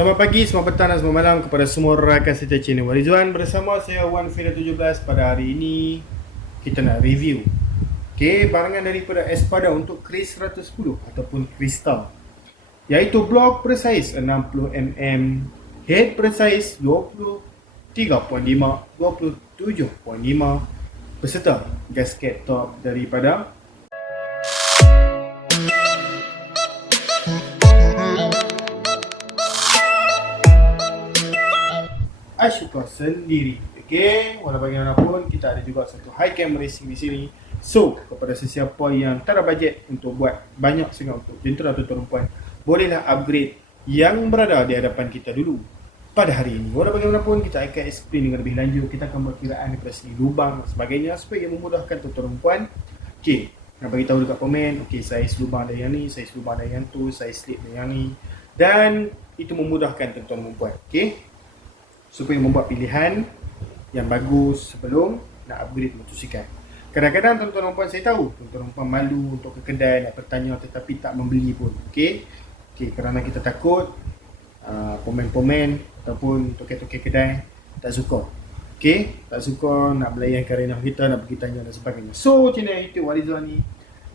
Selamat pagi, selamat petang dan selamat malam kepada semua rakan setia channel Warizwan. Bersama saya Wan Fira 17. Pada hari ini kita nak review barangan daripada Espada untuk Kris 110 ataupun Kristal, iaitu blok bersaiz 60mm, head bersaiz 23.5 27.5 beserta gasket top daripada Ashoka sendiri. Walau bagaimanapun kita ada juga satu high cam racing di sini. So, kepada sesiapa yang tak ada bajet untuk buat banyak sangat untuk jentera atau tuan-puan, bolehlah upgrade yang berada di hadapan kita dulu. Pada hari ini, walau bagaimanapun kita akan explain dengan lebih lanjut. Kita akan buat kiraan daripada segi lubang dan sebagainya supaya memudahkan tuan-puan. Nak bagi tahu dekat komen, saiz lubang ada yang ni, saiz lubang ada yang tu, saiz slip ada yang ni, dan itu memudahkan tuan-puan. Supaya membuat pilihan yang bagus sebelum nak upgrade motosikal. Kadang-kadang tuan-tuan dan puan saya tahu, tuan-tuan dan puan malu untuk ke kedai nak bertanya tetapi tak membeli pun. Kerana kita takut pomen-pomen ataupun token-token kedai tak suka. Tak suka nak belayan kerana kita, nak pergi tanya dan sebagainya. So, channel YouTube Warizwan ni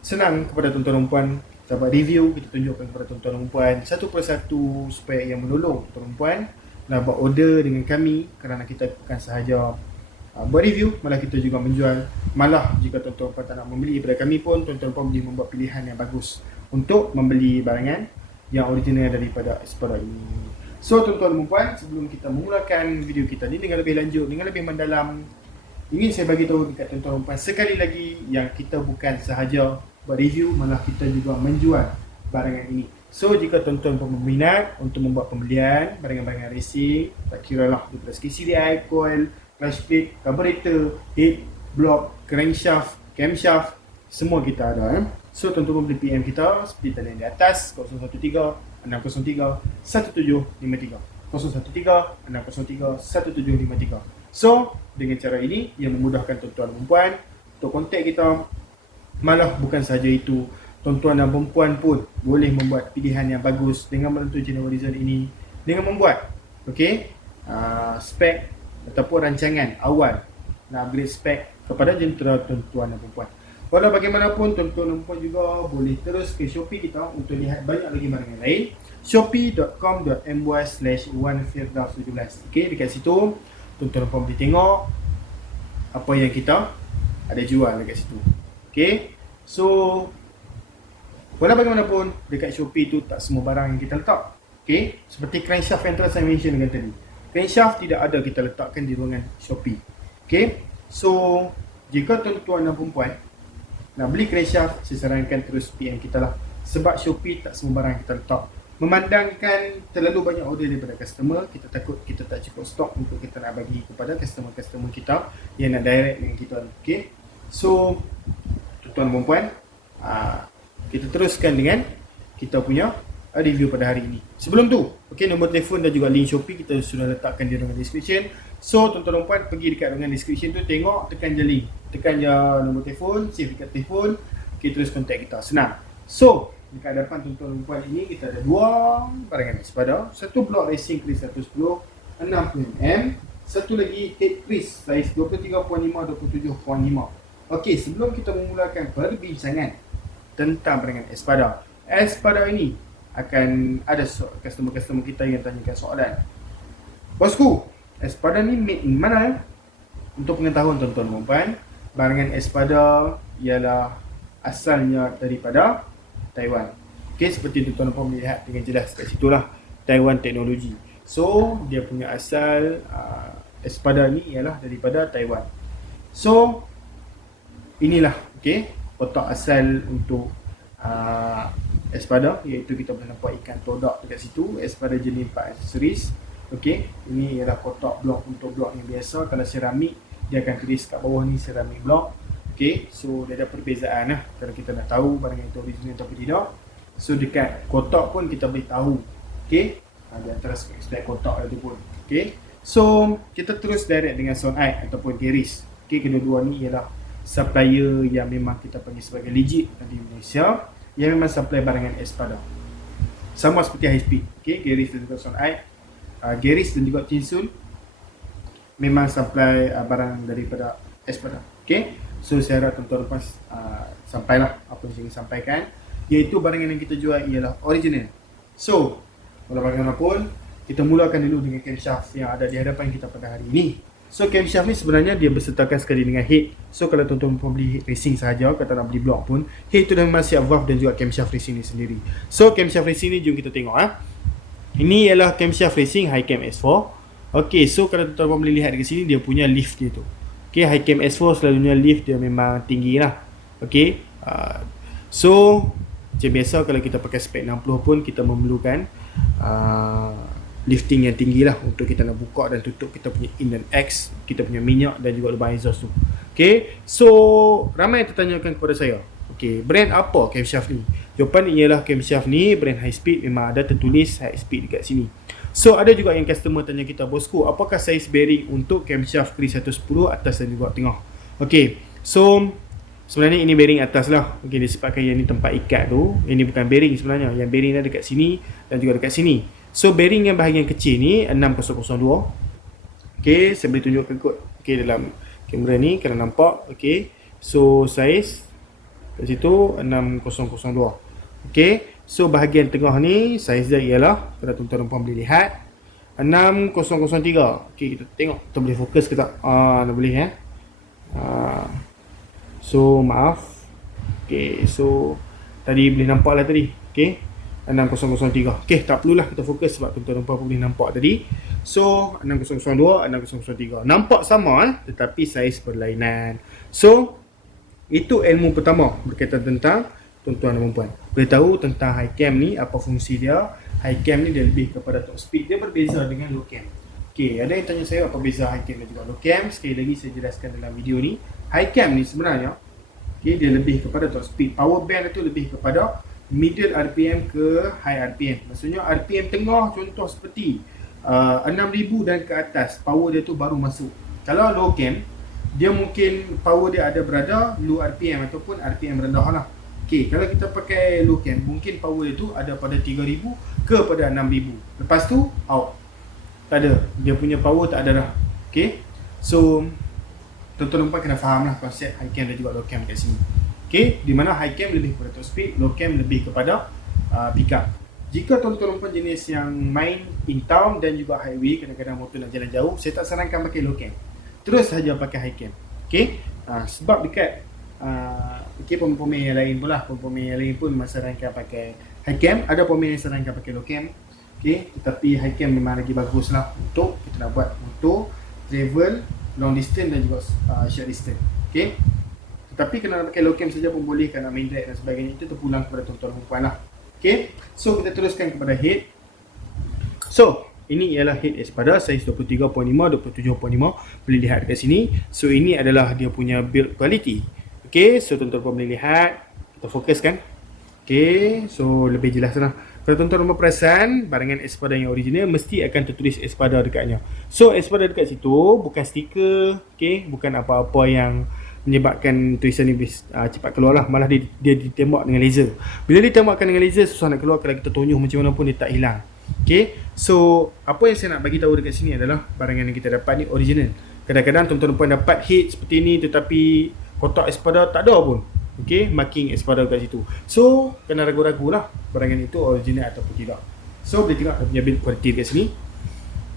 senang kepada tuan-tuan dan puan. Kita buat review, kita tunjukkan kepada tuan-tuan dan puan satu persatu supaya yang menolong tuan-tuan dan puan nak buat order dengan kami, kerana kita bukan sahaja buat review, malah kita juga menjual. Malah jika tuan-tuan puan tak nak membeli daripada kami pun, tuan-tuan puan boleh membuat pilihan yang bagus untuk membeli barangan yang original daripada Espada ini. So tuan-tuan dan puan, sebelum kita memulakan video kita ni dengan lebih lanjut, dengan lebih mendalam, ingin saya bagi tahu dekat tuan-tuan dan puan sekali lagi yang kita bukan sahaja buat review, malah kita juga menjual barangan ini. So, jika tuan-tuan berminat untuk membuat pembelian barangan-barangan racing, tak kira lah daripada segi CDI, coil, clutch plate, carburetor, head, block, crankshaft, camshaft, semua kita ada. So, tuan-tuan boleh PM kita seperti talian di atas 013-603-1753 013-603-1753. So, dengan cara ini yang memudahkan tuan-tuan dan puan untuk kontak kita. Malah bukan sahaja itu, tuan-tuan dan perempuan pun boleh membuat pilihan yang bagus dengan menonton channel Warizwan ini, dengan membuat spek ataupun rancangan awal nak upgrade spek kepada jentera tuan-tuan dan perempuan. Walau bagaimanapun, tuan-tuan dan perempuan juga boleh terus ke Shopee kita untuk lihat banyak lagi barangan lain. shopee.com.my/1firdaus17. Dekat situ tuan-tuan dan perempuan boleh tengok apa yang kita ada jual dekat situ. So walau bagaimanapun, dekat Shopee tu tak semua barang yang kita letak. Seperti crankshaft yang telah saya mention dengan tadi. Crankshaft tidak ada kita letakkan di ruangan Shopee. So, jika tuan-tuan dan perempuan nak beli crankshaft, saya sarankan terus PM kita lah. Sebab Shopee tak semua barang kita letak. Memandangkan terlalu banyak order daripada customer, kita takut kita tak cukup stok untuk kita nak bagi kepada customer-customer kita yang nak direct dengan kita. So, tuan-tuan dan perempuan, kita teruskan dengan kita punya review pada hari ini. Sebelum tu, nombor telefon dan juga link Shopee kita sudah letakkan di ruangan description. So, tuan-tuan dan puan pergi dekat ruangan description tu, tengok, tekan je link, tekan je nombor telefon, save dekat telefon, terus kontak kita, senang. So, dekat hadapan tuan-tuan dan puan ini kita ada dua barangan Espada, satu blok racing Kris 110 60mm, satu lagi head Kris saiz 23.5 27.5. Sebelum kita memulakan perbincangan tentang barangan Espada ini, akan ada customer-customer kita yang tanyakan soalan, bosku, Espada ni made in mana? Untuk pengetahuan tuan-tuan dan puan, barangan Espada ialah asalnya daripada Taiwan. Seperti tuan-tuan dan puan melihat dengan jelas kat situlah, Taiwan Technology. So, dia punya asal Espada ni ialah daripada Taiwan. So, inilah kotak asal untuk Espada, iaitu kita boleh nampak ikan todak dekat situ. Espada jenis 4 aksesoris. Ini ialah kotak blok untuk blok yang biasa. Kalau seramik, dia akan tulis kat bawah ni seramik blok. So dia ada perbezaan lah kalau kita nak tahu barangan itu original atau tidak. So dekat kotak pun kita boleh tahu di antara spek kotak itu pun. So kita terus direct dengan Sonite ataupun Keris. Kedua-dua ni ialah supplier yang memang kita panggil sebagai legit di Malaysia, yang memang supply barangan Espada. Sama seperti high speed, Keris dan juga Sonite Geris dan juga Tinsul memang supply barang daripada Espada. Okay, so saya harap tuan-tuan sampailah apa yang saya ingin sampaikan, iaitu barang yang kita jual ialah original. So walau bagaimanapun, kita mulakan dulu dengan camshaft yang ada di hadapan kita pada hari ini. So camshaft ni sebenarnya dia bersertakan sekali dengan head. So kalau tuan-tuan beli head racing sahaja, kata nak beli block pun, head tu dah masih valve dan juga camshaft racing ni sendiri. So camshaft racing ni jom kita tengok Ini ialah camshaft racing Hi-Cam S4. Okay, so kalau tuan-tuan boleh lihat dekat sini, dia punya lift dia tu. Okay, Hi-Cam S4 selalunya lift dia memang tinggi lah. Okay, so macam biasa kalau kita pakai spek 60 pun kita memerlukan lifting yang tinggi lah untuk kita nak buka dan tutup kita punya in dan X, kita punya minyak dan juga lubang exhaust tu. Okay, so ramai yang tertanyakan kepada saya, okay, brand apa camshaft ni? Jawapan ialah camshaft ni brand high speed, memang ada tertulis high speed dekat sini. So ada juga yang customer tanya kita, bosku, apakah saiz bearing untuk camshaft Kris 110 atas dan juga tengah? Okay, so sebenarnya ini bearing atas lah. Okay, disebabkan yang ni tempat ikat tu, ini bukan bearing sebenarnya. Yang bearing dah dekat sini dan juga dekat sini. So bearing yang bahagian kecil ni 6002. Okay, saya boleh tunjukkan kod. Okay, dalam kamera ni kena nampak. Okay, so saiz kat situ 6002. Okay, so bahagian tengah ni saiz dia ialah, kalau tuan-tuan puan boleh lihat, 6003. Okay, kita tengok kita boleh fokus ke tak? Dah boleh so maaf. Okay, so tadi boleh nampak lah tadi. Okay, 6003. Okay, tak perlulah kita fokus sebab tuan-tuan puan boleh nampak tadi. So 6002, 6003 nampak sama tetapi saiz berlainan. So itu ilmu pertama berkaitan tentang tuan-tuan dan puan. Boleh tahu tentang Hi-Cam ni, apa fungsi dia. Hi-Cam ni dia lebih kepada top speed. Dia berbeza dengan low cam. Okay, ada yang tanya saya apa beza Hi-Cam dan juga low cam. Sekali lagi saya jelaskan dalam video ni. Hi-Cam ni sebenarnya, okay, dia lebih kepada top speed. Power band itu lebih kepada middle RPM ke high RPM. Maksudnya RPM tengah, contoh seperti 6000 dan ke atas, power dia tu baru masuk. Kalau low cam, dia mungkin power dia ada berada low RPM ataupun RPM rendah lah. Okay, kalau kita pakai low cam, mungkin power dia tu ada pada 3000 ke pada 6000. Lepas tu out, tak ada, dia punya power tak ada dah. Okay, so tuan-tuan kena faham lah konsep high cam dan juga low cam kat sini. Okay, di mana high cam lebih kepada top speed, low cam lebih kepada pickup. Jika tuan-tuan jenis yang main in town dan juga highway, kadang-kadang motor nak jalan jauh, saya tak sarankan pakai low cam, terus saja pakai high cam. Okay, sebab dekat okay, pemain yang lain pula, pemain yang lain pun sarankan pakai high cam. Ada pemain yang sarankan pakai low cam. Okay, tetapi high cam memang lagi bagus lah untuk kita nak buat motor travel long distance dan juga short distance. Okay, tetapi kalau nak pakai low cam saja pun boleh, kerana main drag dan sebagainya, itu terpulang kepada tuan-tuan dan puan lah. Okay, so kita teruskan kepada head. So ini ialah head Espada saiz 23.5, 27.5, boleh lihat dekat sini. So ini adalah dia punya build quality. Okay, so tuan-tuan puan boleh lihat, kita fokuskan. Okay, so lebih jelas lah. Kalau tuan-tuan perasan, barangan Espada yang original mesti akan tertulis Espada dekatnya. So Espada dekat situ bukan stiker, okay, bukan apa-apa yang menyebabkan tulisan ni cepat keluar lah. Malah dia ditembak dengan laser. Bila ditembakkan dengan laser, susah nak keluar. Kalau kita tonyoh macam mana pun dia tak hilang. Okay, so apa yang saya nak bagi tahu dekat sini adalah barangan yang kita dapat ni original. Kadang-kadang tuan-tuan puan dapat head seperti ni tetapi kotak Espada tak ada pun. Okay, marking Espada kat situ. So kena ragu-ragu lah barangan itu original ataupun tidak. So boleh tengok dia punya build quality dekat sini.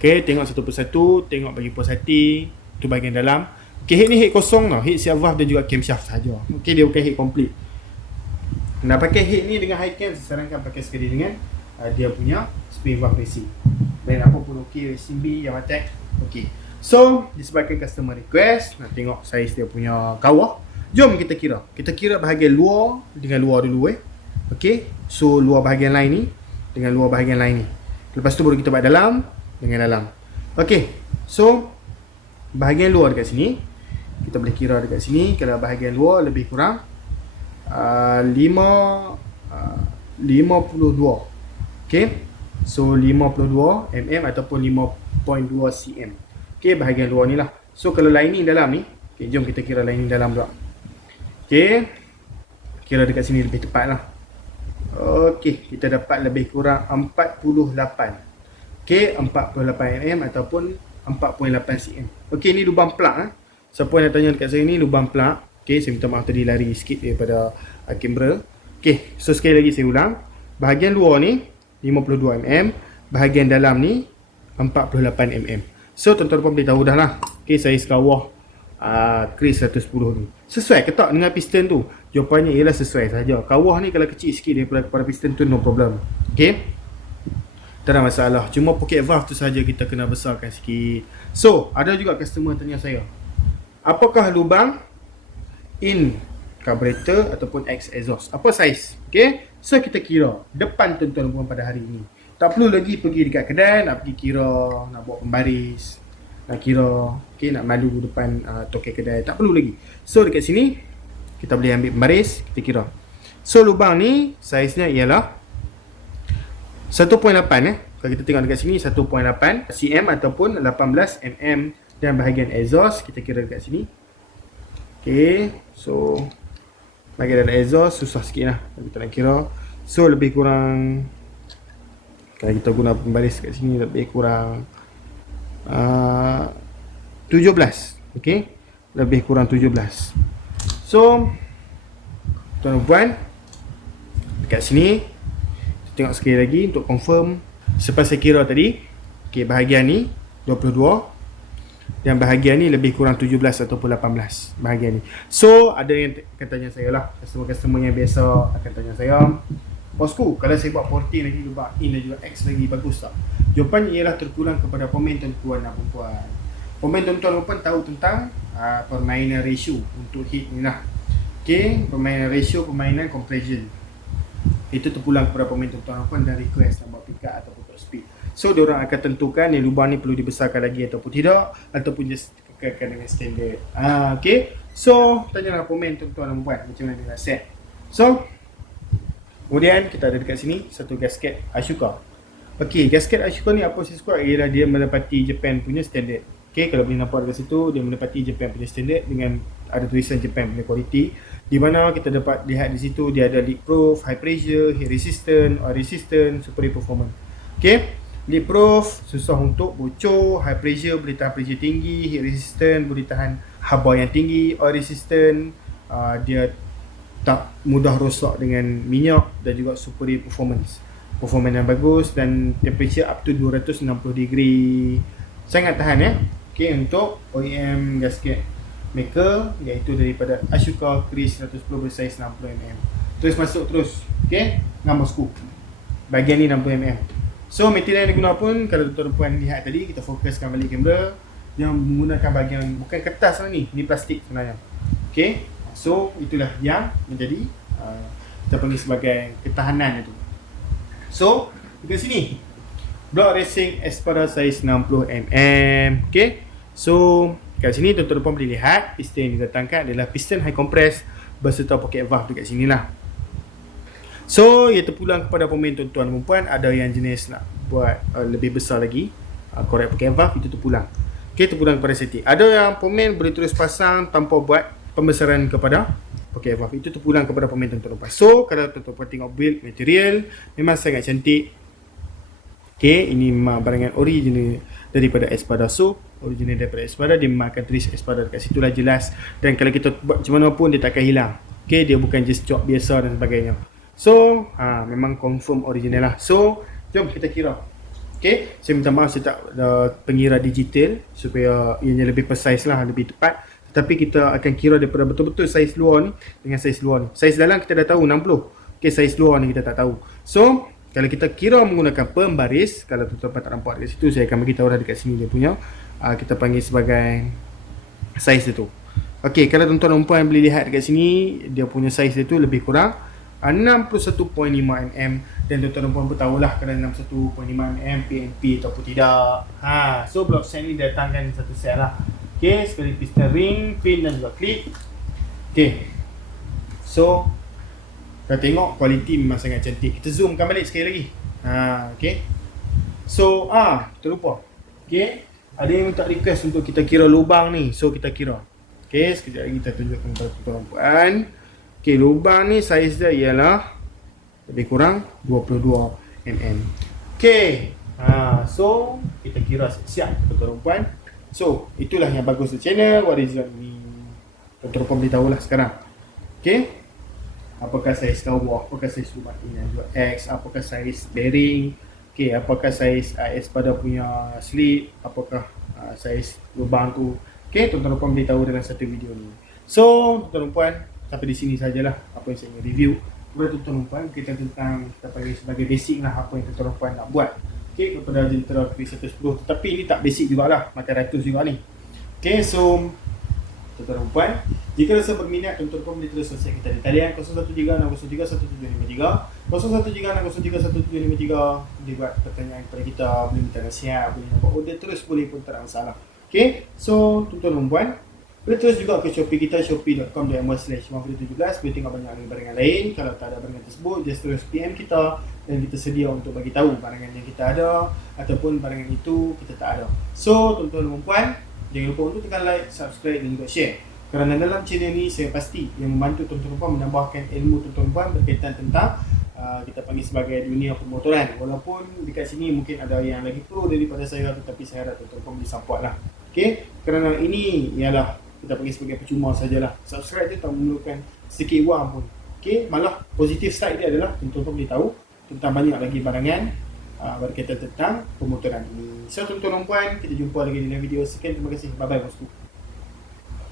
Okay, tengok satu persatu, tengok bagi puas hati. Itu bahagian dalam. Okay, head ni head kosong tau, head siap valve dan juga camshaft sahaja. Okay, dia bukan head complete. Nak pakai head ni dengan high cam, saya sarankan pakai sekali dengan dia punya spin valve racing. Brand apa pun ok, Racing B, Yamatek, ok. So disebabkan customer request nak tengok saiz dia punya kawah, jom kita kira. Kita kira bahagian luar dengan luar dulu ok, so luar bahagian lain ni dengan luar bahagian lain ni. Lepas tu baru kita buat dalam dengan dalam. Ok, so bahagian luar dekat sini, kita boleh kira dekat sini. Kalau bahagian luar lebih kurang 52. Okay, so 52 mm ataupun 5.2 cm. Okay, bahagian luar ni lah. So kalau lining dalam ni, okay, jom kita kira lining dalam pula. Okay, kira dekat sini lebih tepat lah. Okay, kita dapat lebih kurang 48. Okay, 48mm ataupun 4.8 cm. Okay, ni lubang plug. Siapa yang nak tanya dekat saya ni lubang plug. Okay, saya minta maaf tadi lari sikit daripada kamera. Okay, so sekali lagi saya ulang. Bahagian luar ni 52mm, bahagian dalam ni 48mm. So tuan-tuan boleh tahu dah lah. Okay, saiz kawah Chris 110 ni sesuai ke tak dengan piston tu? Jawapannya ialah sesuai saja. Kawah ni kalau kecil sikit daripada kepala piston tu, no problem. Okay, tak ada masalah. Cuma pocket valve tu saja kita kena besarkan sikit. So ada juga customer tanya saya, apakah lubang in carburetor ataupun exhaust, apa saiz? Okay, so kita kira depan tuan-tuan puan pada hari ini. Tak perlu lagi pergi dekat kedai nak pergi kira, nak buat pembaris, nak kira, okay, nak malu depan toket kedai, tak perlu lagi. So dekat sini kita boleh ambil pembaris, kita kira. So lubang ni saiznya ialah 1.8 Kalau kita tengok dekat sini 1.8 cm ataupun 18 mm, dan bahagian exhaust kita kira dekat sini. Okay, so bahagian dalam exhaust susah sikit lah kita nak kira. So lebih kurang, kalau kita guna pembaris kat sini, lebih kurang 17. Okay, lebih kurang 17. So tuan-tuan dekat sini kita tengok sekali lagi untuk confirm. Selepas saya kira tadi, okay, bahagian ni 22 dan bahagian ni lebih kurang 17 ataupun 18 bahagian ni. So ada yang akan tanya saya lah, customer yang biasa akan tanya saya, bosku, kalau saya buat 14 lagi, lubang in dan juga X lagi, bagus tak? Jawapannya ialah terpulang kepada pemain tuan-tuan dan perempuan. Pemain tuan-tuan dan perempuan tahu tentang permainan ratio untuk heat ni lah. Okay, permainan ratio, permainan compression, itu terpulang kepada pemain tuan-tuan dan perempuan dan request nak buat pick up ataupun top speed. So diorang akan tentukan ni lubang ni perlu dibesarkan lagi ataupun tidak, ataupun just kekalkan dengan standard. Okay, so tanyalah pemain tuan-tuan dan perempuan macam mana dia nak set. So kemudian kita ada dekat sini satu gasket Ashoka. Okay, gasket Ashoka ni apa saya suka ialah dia menepati Japan punya standard. Okay, kalau boleh nampak dekat situ, dia menepati Japan punya standard dengan ada tulisan Japan punya quality, di mana kita dapat lihat di situ dia ada leak proof, high pressure, heat resistant, oil resistant, superior performance. Okay, leak proof susah untuk bocor, high pressure boleh tahan pressure tinggi, heat resistant boleh tahan haba yang tinggi, oil resistant dia tak mudah rosak dengan minyak, dan juga superior performance yang bagus, dan temperature up to 260 degree, sangat tahan ya. Okay, untuk OEM gasket maker iaitu daripada Ashoka Chris 110 bersaiz 60mm. Terus masuk terus, okay, dengan bosku bahagian ni 60mm. So material yang diguna pun, kalau tuan-tuan lihat tadi, kita fokuskan balik kamera, yang menggunakan bahagian bukan kertas lah ni plastik sebenarnya. Okay, so itulah yang menjadi kita panggil sebagai ketahanan itu. So dekat sini block racing Espada saiz 60mm. Okay, so kat sini tuan-tuan boleh lihat piston yang didatangkan adalah piston high compress berserta pocket valve dekat sini lah. So ia terpulang kepada pemain tuan-tuan dan perempuan. Ada yang jenis nak buat lebih besar lagi, korek pocket valve, itu terpulang. Okay, terpulang kepada setting. Ada yang pemain boleh terus pasang tanpa buat pembesaran kepada pocket valve, itu terpulang kepada pemain tuan-tuan dan perempuan. So kalau tuan-tuan tengok build material, memang sangat cantik. Okay, ini memang barangan original daripada Espada. So original daripada Espada, dia memang akan tulis Espada dekat situ lah, jelas. Dan kalau kita buat macam mana pun dia takkan hilang. Okay, dia bukan just chalk biasa dan sebagainya. So memang confirm original lah. So jom kita kira. Okay, saya minta maaf saya tak pengira digital supaya ianya lebih precise lah, lebih tepat. Tetapi kita akan kira daripada betul-betul saiz luar ni dengan saiz luar ni. Saiz dalam kita dah tahu 60. Okay, saiz luar ni kita tak tahu. So kalau kita kira menggunakan pembaris, kalau tuan-tuan tak nampak dekat situ, saya akan beritahu dah dekat sini dia punya kita panggil sebagai saiz dia tu. Okay, kalau tuan-tuan dan puan boleh lihat dekat sini, dia punya saiz dia tu lebih kurang 61.5mm. Dan tuan-tuan dan puan pun tahulah kalau 61.5mm PNP ataupun tidak. So block set ni datangkan satu set lah. Okay, sekali piston ring, pin dan juga clip. Okay, so kita tengok kualiti memang sangat cantik. Kita zoomkan balik sekali lagi. Okay, so terlupa. Okay, ada yang minta request untuk kita kira lubang ni. So kita kira. Okay, sekejap lagi kita tunjukkan kepada tuan-tuan dan puan. Okay, lubang ni saiz dia ialah lebih kurang 22mm. Okay, So kita kira siap tuan-tuan dan puan. So itulah yang bagus di channel Warizon ni. Tuan-tuan dan puan beritahu lah sekarang. Okay, apakah saiz kawah, apakah saiz rumah ini juga X, apakah saiz bearing, okay, apakah saiz AS pada punya slip, apakah saiz lubang tu. Okay, tuan-tuan dan puan beritahu dalam satu video ni. So tuan-tuan dan puan, sampai di sini sajalah apa yang saya ingin review kepada tuan-tuan dan puan, kita tentang kita panggil sebagai basic lah apa yang tuan-tuan dan puan nak buat. Okay, kepada jentera K110, tetapi ini tak basic jugalah, macam ratus juga ni. Okay, so tuan-tuan dan puan, jika rasa berminat, tuan-tuan dan puan boleh terus WhatsApp kita di talian 0136031753, 0136031753. Boleh buat pertanyaan kepada kita, boleh minta nasihat, boleh nak buat order terus, boleh pun tak ada masalah. Okay, so tuan-tuan dan puan boleh terus juga ke Shopee kita, shopee.com.my/117. Boleh tengok banyak lagi barangan lain. Kalau tak ada barangan tersebut, just terus PM kita dan kita sedia untuk bagi tahu barangan yang kita ada ataupun barangan itu kita tak ada. So tuan-tuan dan puan, jangan lupa untuk tekan like, subscribe dan juga share. Kerana dalam channel ni saya pasti yang membantu tuan-tuan dan puan menambahkan ilmu tuan-tuan dan puan berkaitan tentang kita panggil sebagai dunia pemotoran. Walaupun dekat sini mungkin ada yang lagi pro daripada saya, tetapi saya harap tuan-tuan dan puan boleh support lah. Okay, kerana ini ialah kita panggil sebagai percuma sajalah. Subscribe je tak memerlukan sedikit wang pun. Okay, malah positif side dia adalah tuan-tuan boleh tahu tentang banyak lagi barangan berkaitan tentang pemotoran ini. So tuan-tuan dan puan, kita jumpa lagi di dalam video. Sekian, terima kasih. Bye bye bosku.